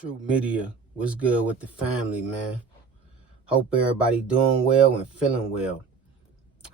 True Media. What's good with the family, man? Hope everybody doing well and feeling well.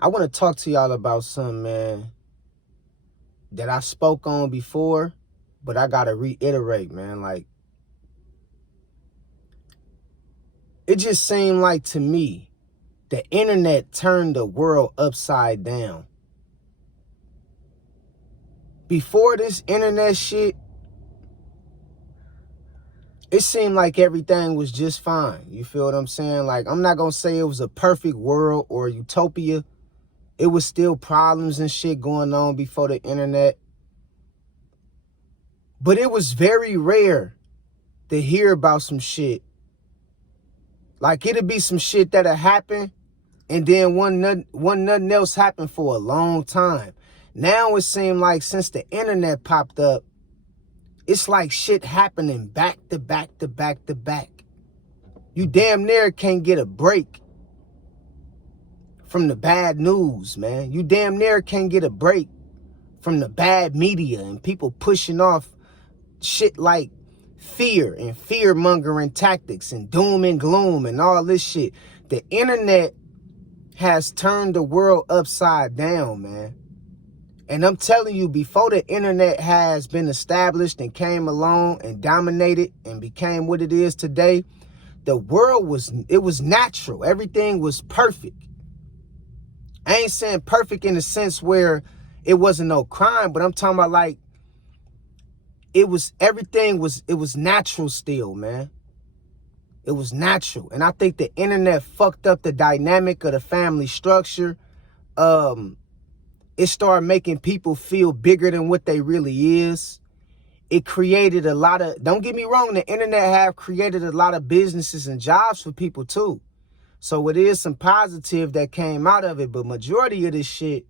I want to talk to y'all about something, man, that I spoke on before, but I got to reiterate, man. Like, it just seemed like to me, the internet turned the world upside down. Before this internet shit, it seemed like everything was just fine. You feel what I'm saying? Like, I'm not going to say it was a perfect world or a utopia. It was still problems and shit going on before the internet. But it was very rare to hear about some shit. Like, it'd be some shit that'll happen, and then nothing else happened for a long time. Now it seems like since the internet popped up, it's like shit happening back to back to back to back. You damn near can't get a break from the bad news, man. You damn near can't get a break from the bad media and people pushing off shit like fear and fear-mongering tactics and doom and gloom and all this shit. The internet has turned the world upside down, man. And I'm telling you, before the internet has been established and came along and dominated and became what it is today, the world was natural. Everything was perfect. I ain't saying perfect in the sense where it wasn't no crime, but I'm talking about like it was natural still, man. It was natural. And I think the internet fucked up the dynamic of the family structure. It started making people feel bigger than what they really is. It created a lot of, don't get me wrong, the internet have created a lot of businesses and jobs for people too. So it is some positive that came out of it, but majority of this shit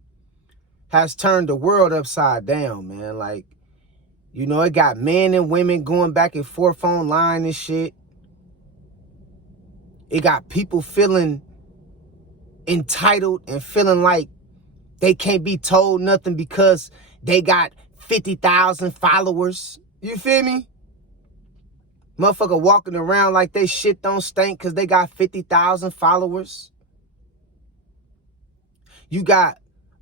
has turned the world upside down, man. Like, you know, it got men and women going back and forth online and shit. It got people feeling entitled and feeling like they can't be told nothing because they got 50,000 followers. You feel me? Motherfucker walking around like they shit don't stink because they got 50,000 followers. You got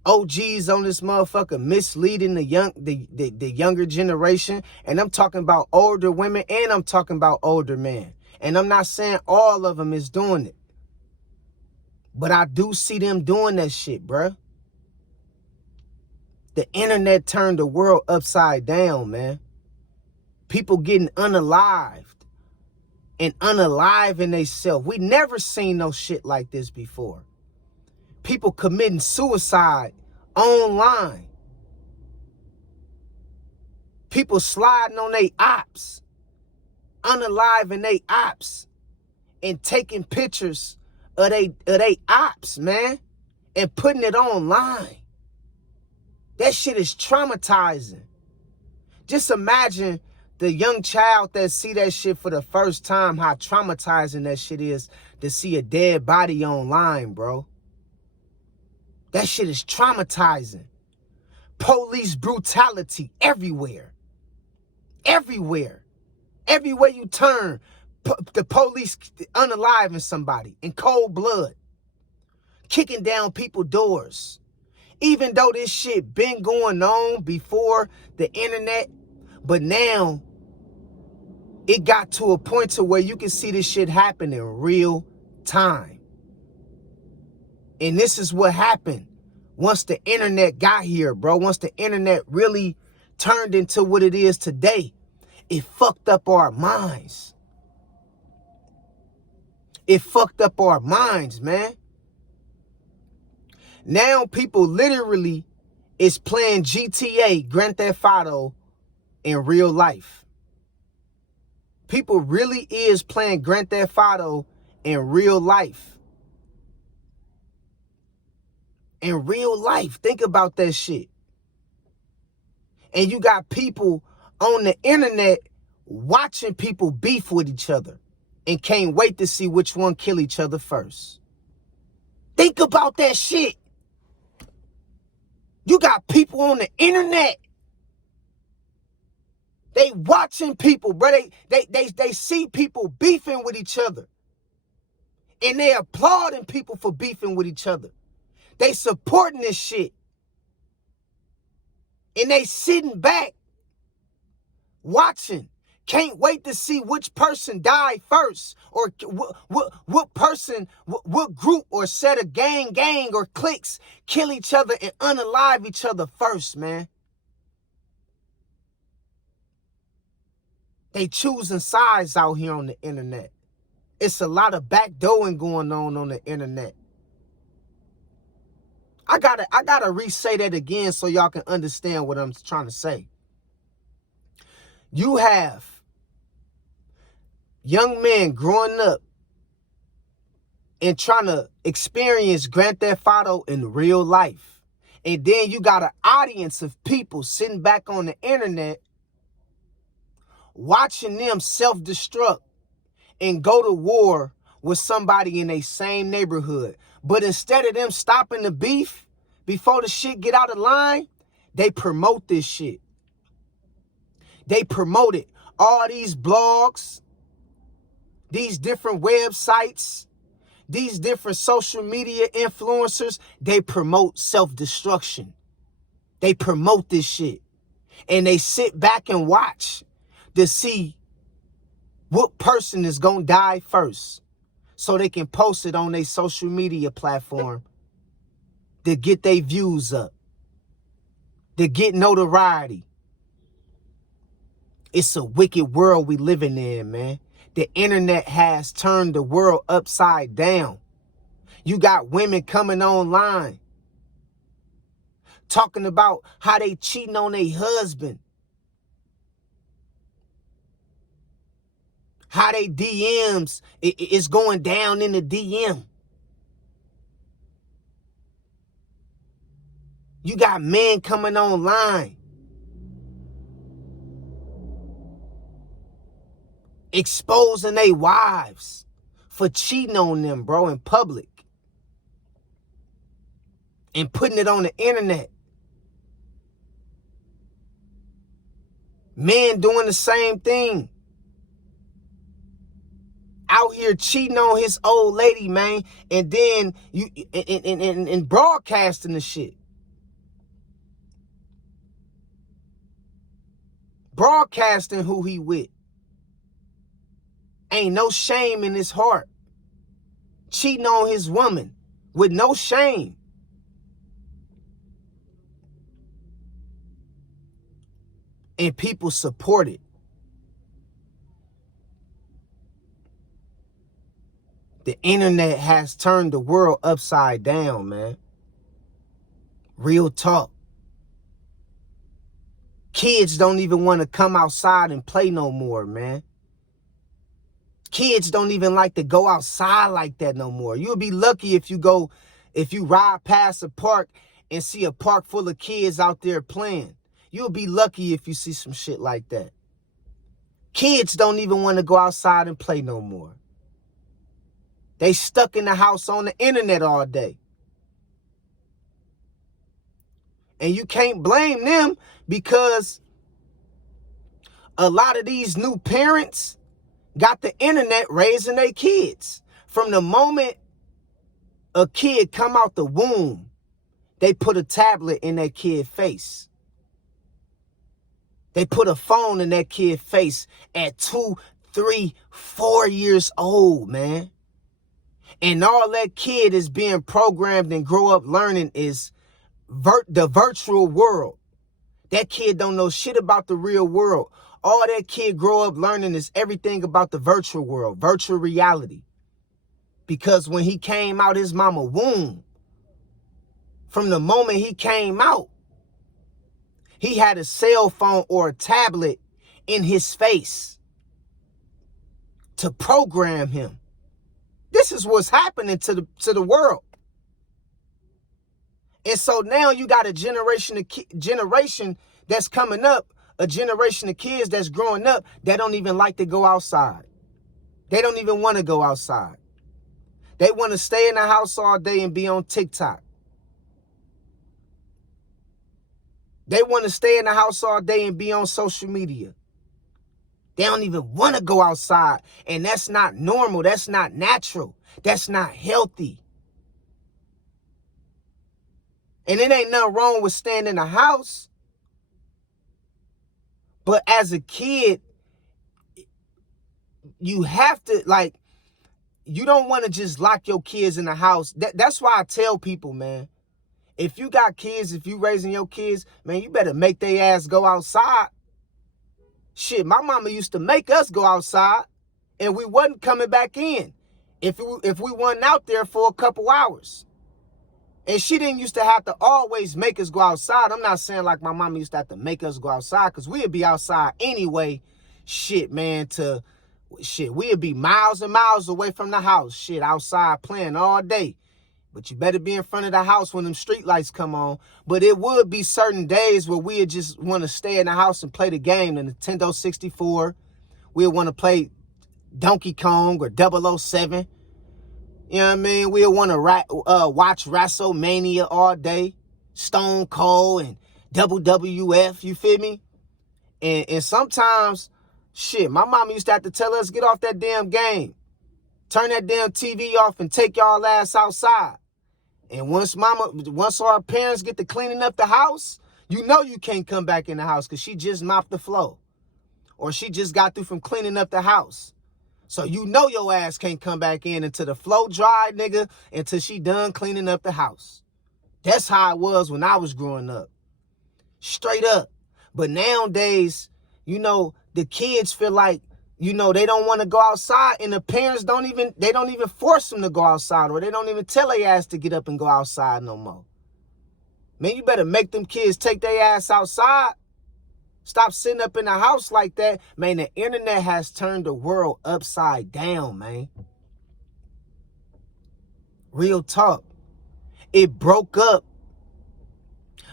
OGs on this motherfucker misleading the younger generation. And I'm talking about older women and I'm talking about older men. And I'm not saying all of them is doing it. But I do see them doing that shit, bruh. The internet turned the world upside down, man. People getting unalived and unaliving themselves. We never seen no shit like this before. People committing suicide online. People sliding on their ops, unaliving their ops, and taking pictures of they ops, man, and putting it online. That shit is traumatizing. Just imagine the young child that see that shit for the first time, how traumatizing that shit is to see a dead body online, bro. That shit is traumatizing. Police brutality everywhere. Everywhere. Everywhere you turn, the police unaliving somebody in cold blood. Kicking down people's doors. Even though this shit been going on before the internet, but now it got to a point to where you can see this shit happen in real time. And this is what happened once the internet got here, bro. Once the internet really turned into what it is today, it fucked up our minds. It fucked up our minds, man. Now people literally is playing GTA, Grand Theft Auto, in real life. People really is playing Grand Theft Auto in real life. In real life. Think about that shit. And you got people on the internet watching people beef with each other and can't wait to see which one kill each other first. Think about that shit. You got people on the internet They watching people, bro. They see people beefing with each other. And they applauding people for beefing with each other. They supporting this shit. And they sitting back, watching. Can't wait to see which person died first, or what person, what group or set of gang or cliques kill each other and unalive each other first, man. They choosing sides out here on the internet. It's a lot of backdooring going on the internet. I gotta re-say that again so y'all can understand what I'm trying to say. You have young men growing up and trying to experience Grand Theft Auto in real life. And then you got an audience of people sitting back on the internet watching them self-destruct and go to war with somebody in their same neighborhood. But instead of them stopping the beef before the shit get out of line, they promote this shit. They promote it. All these blogs, these different websites, these different social media influencers, they promote self-destruction. They promote this shit. And they sit back and watch to see what person is going to die first, so they can post it on their social media platform to get their views up, to get notoriety. It's a wicked world we living in, man. The internet has turned the world upside down. You got women coming online talking about how they cheating on their husband, how they DMs is going down in the DM. You got men coming online exposing their wives for cheating on them, bro, in public, and putting it on the internet. Men doing the same thing. Out here cheating on his old lady, man, and then you and broadcasting the shit. Broadcasting who he with. Ain't no shame in his heart. Cheating on his woman with no shame. And people support it. The internet has turned the world upside down, man. Real talk. Kids don't even want to come outside and play no more, man. Kids don't even like to go outside like that no more. You'll be lucky if you ride past a park and see a park full of kids out there playing. You'll be lucky if you see some shit like that. Kids don't even want to go outside and play no more. They stuck in the house on the internet all day. And you can't blame them, because a lot of these new parents got the internet raising their kids. From the moment a kid come out the womb, they put a tablet in that kid's face. They put a phone in that kid's face at 2, 3, 4 years old, man. And all that kid is being programmed and grow up learning is the virtual world. That kid don't know shit about the real world. All that kid grow up learning is everything about the virtual world, virtual reality. Because when he came out his mama womb, from the moment he came out, he had a cell phone or a tablet in his face to program him. This is what's happening to the world. And so now you got a generation that's coming up, a generation of kids that's growing up that don't even like to go outside. They don't even want to go outside. They want to stay in the house all day and be on TikTok. They want to stay in the house all day and be on social media. They don't even want to go outside. And that's not normal. That's not natural. That's not healthy. And it ain't nothing wrong with staying in the house. But as a kid, you have to, like, you don't want to just lock your kids in the house. That's why I tell people, man, if you got kids, if you raising your kids, man, you better make their ass go outside. Shit, my mama used to make us go outside, and we wasn't coming back in if we wasn't out there for a couple hours. And she didn't used to have to always make us go outside. I'm not saying like my mama used to have to make us go outside, because we'd be outside anyway. Shit, man, we'd be miles and miles away from the house. Shit, outside playing all day. But you better be in front of the house when them street lights come on. But it would be certain days where we'd just want to stay in the house and play the game, the Nintendo 64. We'd want to play Donkey Kong or 007. You know what I mean? We'll want to watch WrestleMania all day, Stone Cold and WWF, you feel me? And sometimes, shit, my mama used to have to tell us, get off that damn game. Turn that damn TV off and take y'all ass outside. And once our parents get to cleaning up the house, you know you can't come back in the house because she just mopped the floor. Or she just got through from cleaning up the house. So you know your ass can't come back in until the floor dry, nigga, until she done cleaning up the house. That's how it was when I was growing up. Straight up. But nowadays, you know, the kids feel like, you know, they don't want to go outside, and the parents don't even force them to go outside, or they don't even tell their ass to get up and go outside no more. Man, you better make them kids take their ass outside. Stop sitting up in the house like that. Man, the internet has turned the world upside down, man. Real talk. It broke up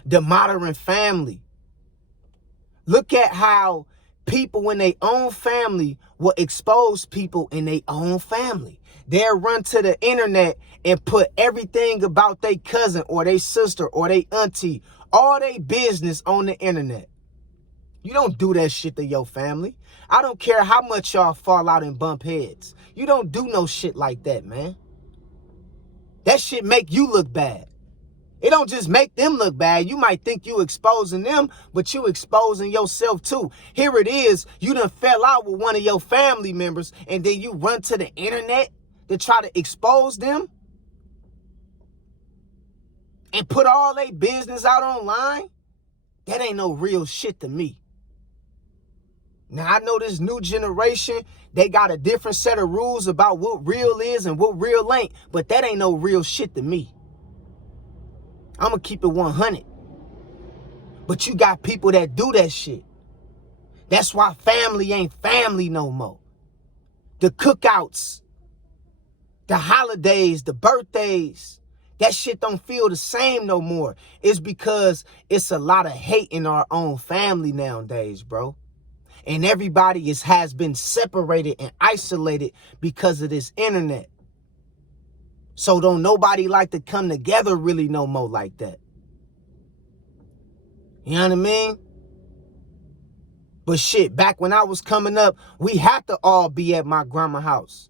the modern family. Look at how people in their own family will expose people in their own family. They'll run to the internet and put everything about their cousin or their sister or their auntie, all their business on the internet. You don't do that shit to your family. I don't care how much y'all fall out and bump heads. You don't do no shit like that, man. That shit make you look bad. It don't just make them look bad. You might think you exposing them, but you exposing yourself too. Here it is. You done fell out with one of your family members, and then you run to the internet to try to expose them and put all their business out online. That ain't no real shit to me. Now, I know this new generation, they got a different set of rules about what real is and what real ain't, but that ain't no real shit to me. I'm going to keep it 100. But you got people that do that shit. That's why family ain't family no more. The cookouts, the holidays, the birthdays, that shit don't feel the same no more. It's because it's a lot of hate in our own family nowadays, bro. And everybody has been separated and isolated because of this internet. So don't nobody like to come together really no more like that. You know what I mean? But shit, back when I was coming up, we had to all be at my grandma's house.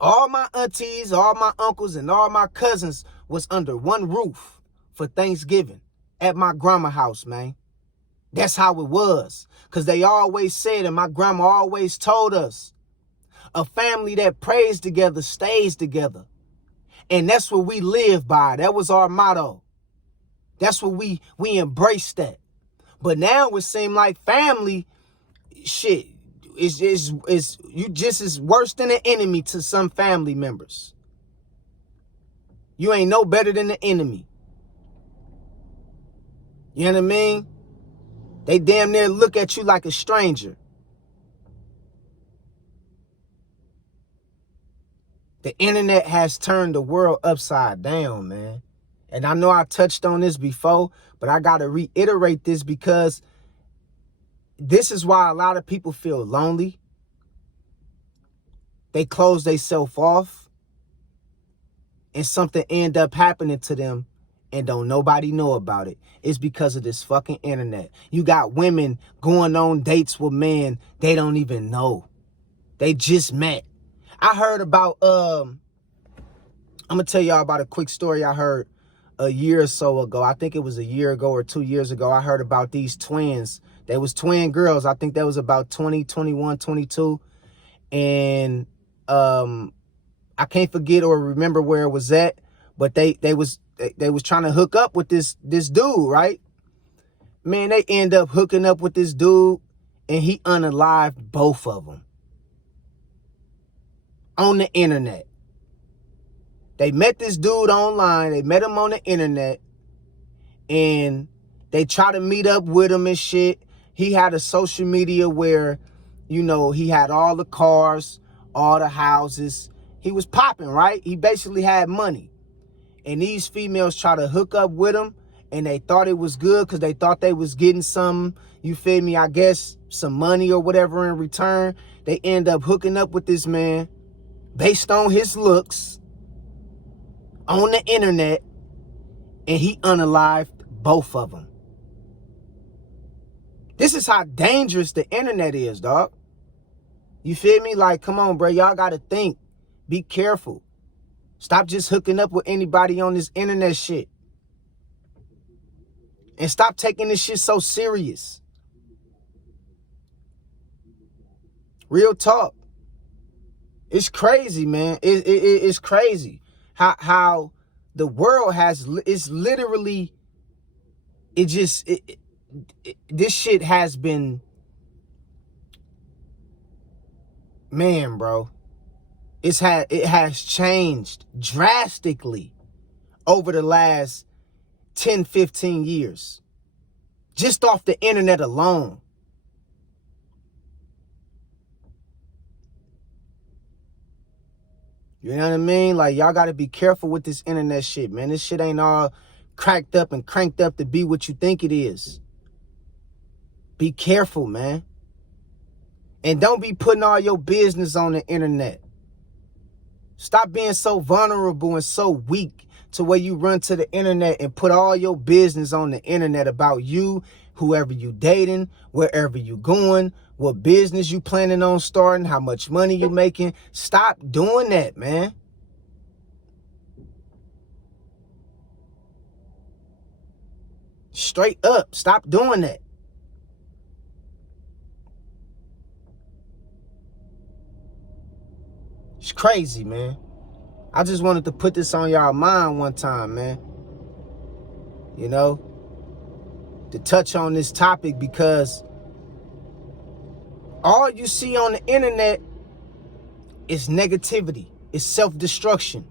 All my aunties, all my uncles, and all my cousins was under one roof for Thanksgiving at my grandma's house, man. That's how it was. Because they always said, and my grandma always told us, a family that prays together stays together. And that's what we live by. That was our motto. That's what we embraced that. But now it seems like family, shit, is you just as worse than an enemy to some family members. You ain't no better than the enemy. You know what I mean? They damn near look at you like a stranger. The internet has turned the world upside down, man. And I know I touched on this before, but I got to reiterate this because this is why a lot of people feel lonely. They close themselves off and something end up happening to them and don't nobody know about it. It's because of this fucking internet. You got women going on dates with men they don't even know. They just met. I heard about, I'm going to tell y'all about a quick story I heard a year or so ago. I think it was a year ago or 2 years ago. I heard about these twins. They was twin girls. I think that was about 20, 21, 22. And I can't forget or remember where it was at, but they was trying to hook up with this dude, right? Man, they end up hooking up with this dude, and he unalived both of them on the internet. They met this dude online. They met him on the internet, and they try to meet up with him and shit. He had a social media where, you know, he had all the cars, all the houses. He was popping, right? He basically had money. And these females try to hook up with him, and they thought it was good because they thought they was getting some, you feel me, I guess, some money or whatever in return. They end up hooking up with this man based on his looks on the internet, and he unalived both of them. This is how dangerous the internet is, dog. You feel me? Like, come on, bro. Y'all got to think. Be careful. Stop just hooking up with anybody on this internet shit. And stop taking this shit so serious. Real talk. It's crazy, man. It's crazy how the world it's literally, this shit has been, man, bro. It has changed drastically over the last 10, 15 years. Just off the internet alone. You know what I mean? Like, y'all got to be careful with this internet shit, man. This shit ain't all cracked up and cranked up to be what you think it is. Be careful, man. And don't be putting all your business on the internet. Stop being so vulnerable and so weak to where you run to the internet and put all your business on the internet about you, whoever you dating, wherever you going, what business you planning on starting, how much money you making. Stop doing that, man. Straight up, stop doing that. It's crazy, man. I just wanted to put this on y'all mind one time, man. You know, to touch on this topic, because all you see on the internet is negativity. It's self-destruction.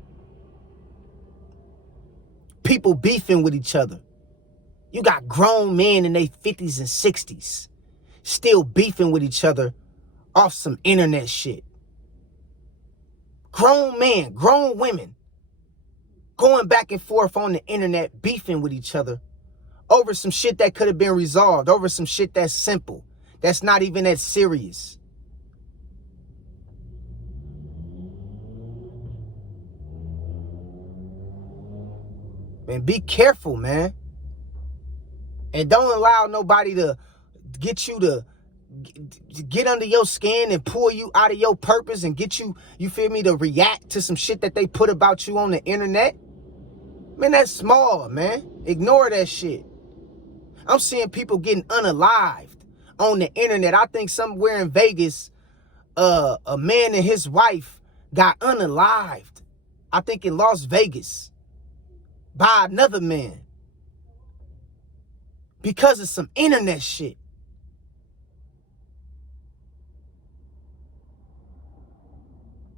People beefing with each other. You got grown men in their 50s and 60s still beefing with each other off some internet shit. Grown men, grown women going back and forth on the internet, beefing with each other over some shit that could have been resolved, over some shit that's simple, that's not even that serious. Man, be careful, man. And don't allow nobody to get you to get under your skin and pull you out of your purpose and get you, you feel me, to react to some shit that they put about you on the internet. Man, that's small, man. Ignore that shit. I'm seeing people getting unalived on the internet. I think somewhere in Vegas, a man and his wife got unalived. I think in Las Vegas by another man because of some internet shit.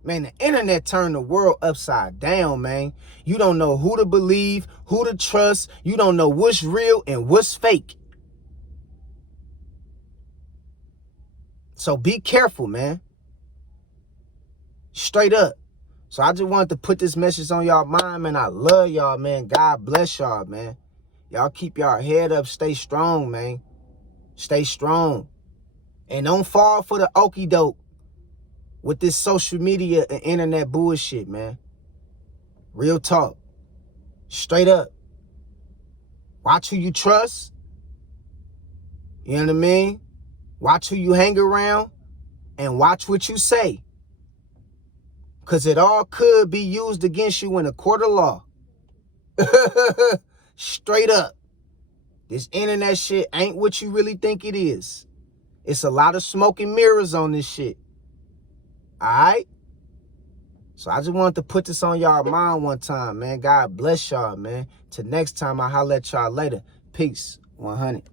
Man, the internet turned the world upside down, man. You don't know who to believe, who to trust. You don't know what's real and what's fake. So be careful, man. Straight up. So I just wanted to put this message on y'all mind, man. I love y'all, man. God bless y'all, man. Y'all keep y'all head up. Stay strong, man. Stay strong. And don't fall for the okie doke with this social media and internet bullshit, man. Real talk. Straight up. Watch who you trust. You know what I mean? Watch who you hang around and watch what you say. Because it all could be used against you in a court of law. Straight up. This internet shit ain't what you really think it is. It's a lot of smoke and mirrors on this shit. Alright? So I just wanted to put this on y'all mind one time, man. God bless y'all, man. Till next time, I'll holler at y'all later. Peace. 100.